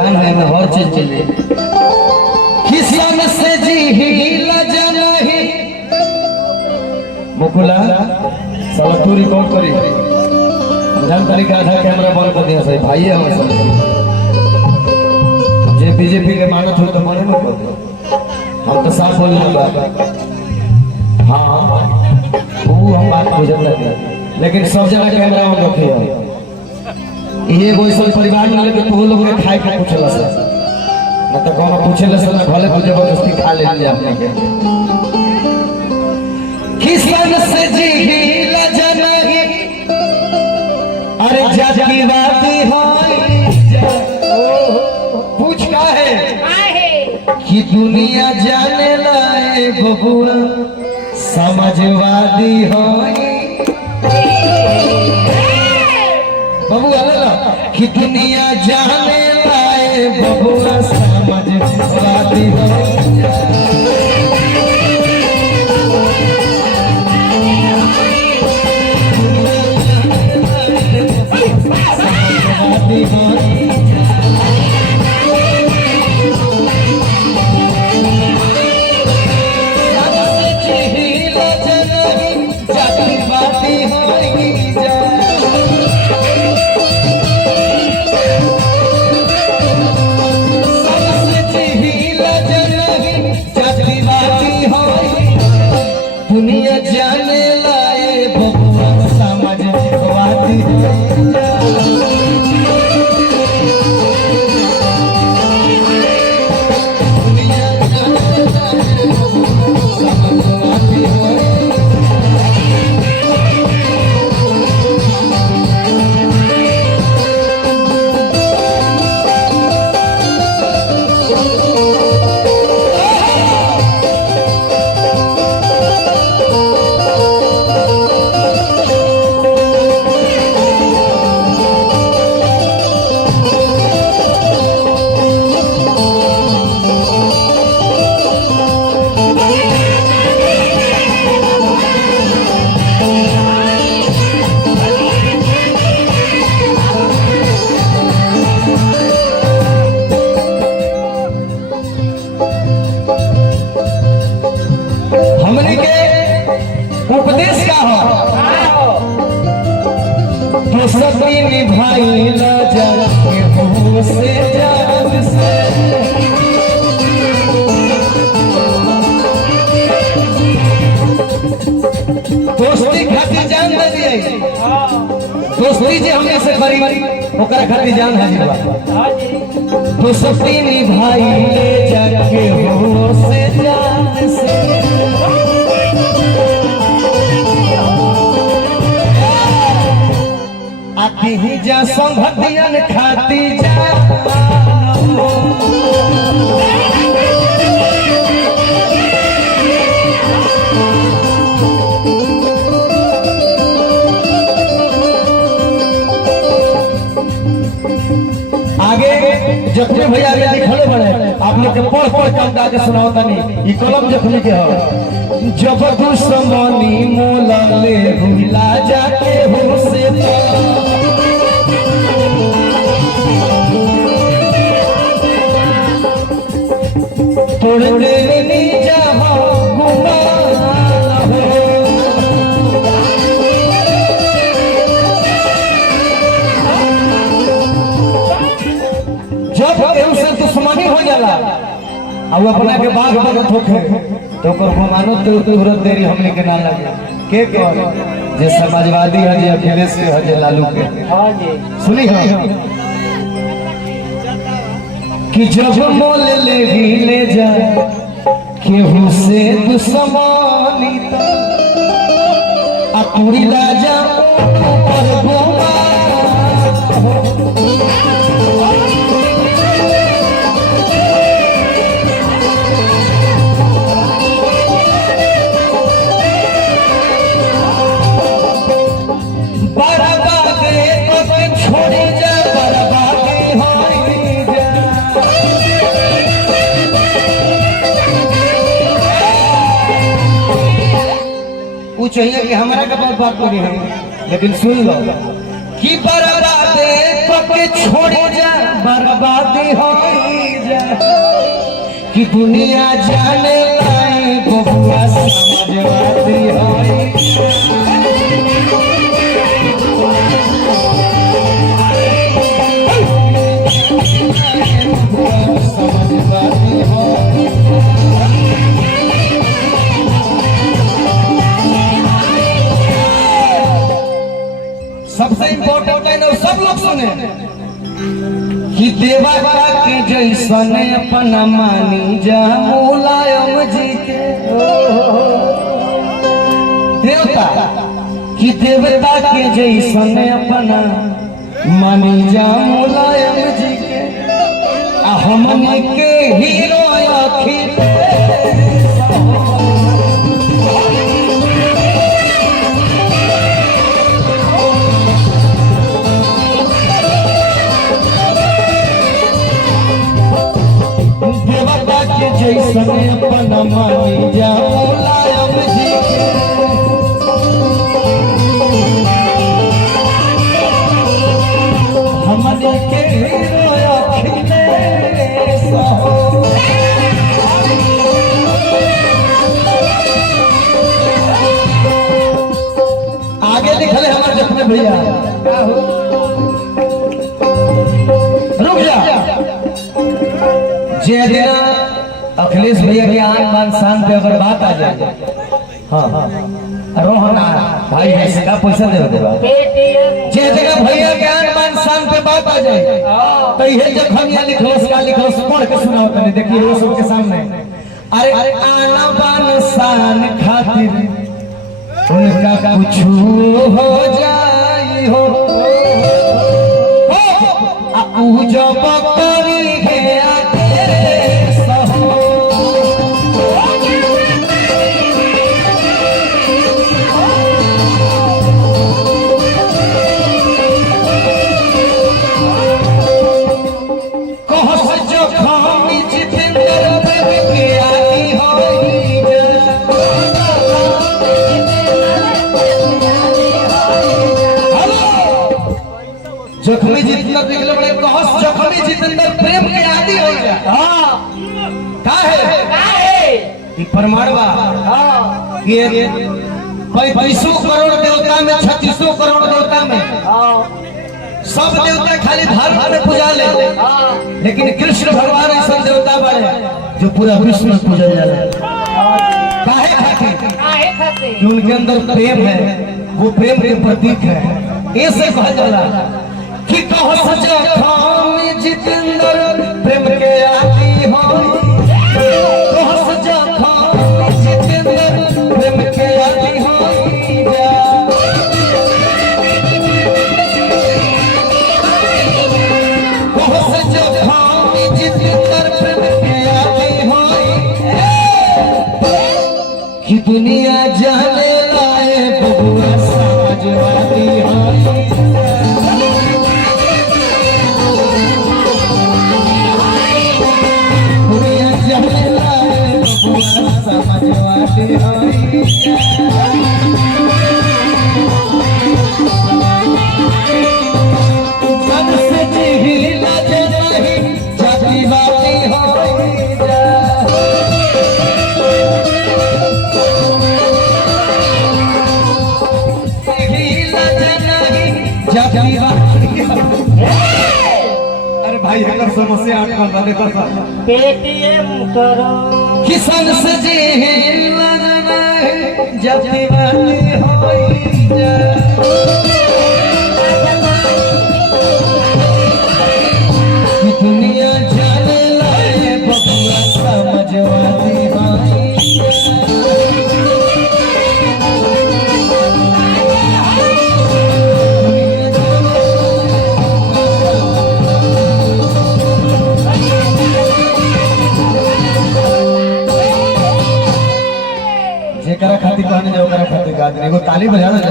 दुकान है में हर चीज मिले किसान से जी हिला जाना ही मुकुला साला तू रिकॉर्ड करी जान तरीका आधा कैमरा बंद कर दिया सही भाई है हमारे सब जे बीजेपी के मानत हो तो माने मत कर हम तो साफ बोल रहे हैं हाँ वो हम बात बुझत नहीं लेकिन सब जगह कैमरा ऑन रखे ये कोई सब परिवार में लेके तो लोग ने खाए के पूछला सर न तो कौन पूछले सर न भले भले जबरदस्ती खा ले लिया अपने के किसान से जी हिला जाना ही अरे जाति बाती हो पूछ का है कि दुनिया जाने लाए बबुआ समाजवादी हो बबुआ कि दुनिया जाने लाए बबुआ समाजवादी हो समाजवादी हो दुनिया जाने लाए बबुआ समाजवादी दुनिया जाने लाए बबुआ समाजवादी उपदेश का हो दोस्ती निभाई ला जाके हो से जान से दोस्ती खातिर जान दे दिए दोस्ती जे हमने से करी ओकरा खातिर जान हाजिर बा दोस्ती निभाई ले जाके हो से जान से आती ही जा संगतियन खाती जा आगे जखनी भैया आगे लिखले बने आप लोग के पढ़ पढ़ के अंदाज सुनाओ तनी ई कलम जखनी के हो जब दुश्मनी मोला ले भूला जाके हो से तोड़ देनी जहाँ जब उसे दुश्मनी हो जाला अब अपना के बाघ भगत होके तो मानो तो तुरंत देरी हमने के ना लगे के जे समाजवादी है जे अखिलेश के है जे लालू के सुनी कि जब मोल ले जा केहू से दुश्मनी पूरी राजा छोड़ी जा चाहिए कि हमारा का बहुत बात करी है लेकिन सुन लो कि बर्बादे पके छोड़ जा बर्बादी हो जा कि दुनिया जाने लाई बबुआ समझवादी हो समझवादी हो सबसे इम्पोर्टेंट है ना सब लोग सुने कि देवता के जैसन अपना मानी जा मुलायम जी के देवता कि देवता के जैसन अपना मानी जा मुलायम जी के हमने के हीरो अखिल जैसन अपना मानी जा मुलायम जी के हमने के हीरो अखिलेश हो आगे लिखल है हमारे जपने भैया रुक जा जय दिना अखिलेश भैया के आन बान शान पे अगर बात आ जाए हाँ रोहना भाई इसका पैसा दे देगा जे जगह भैया के आन बान शान पे बात आ जाए तो ये जखम या लिखो उसका लिखो पढ़ के सुनाओ तने देखिए वो सबके सामने अरे आन बान शान खातिर उनका कुछ हो जाए हो जब करी गया जख्मी जितेंद्र निकले बड़े कहस जख्मी जितेंद्र प्रेम के आदि हो गया का है ये प्रमाण बा ये 35 करोड़ देवता में 36 करोड़ देवता में सब देवता खाली भारत में पूजा ले लेकिन कृष्ण भगवान ऐसा देवता बड़े जो पूरा विश्व में पूजा जाला काहे खातिर कि उनके अंदर प्रेम है वो प्रेम के प्रतीक है ऐसे कहा जाला कि कहो सजा खाम जितेंद्र प्रेम के आदि हो कहो सजा खाम जितेंद्र प्रेम के आदि हो कहो सजा खाम जितेंद्र प्रेम के आदि हो कि दुनिया जाने लाए बबुआ समाजवादी हो समझवादी सबसे जिहिला जही जातिवादी हो जिहिला जही जातिवादी अरे भाई हकर समस्या आठ कर दे कर पेटीएम करो किसान से जी लगना है जब दीवानी होई जा दुनिया जाने लाए बबुआ समझवादी भाई जेकरा खातिर कहने जाओ करा खातिर गा दे एगो ताली बजा दे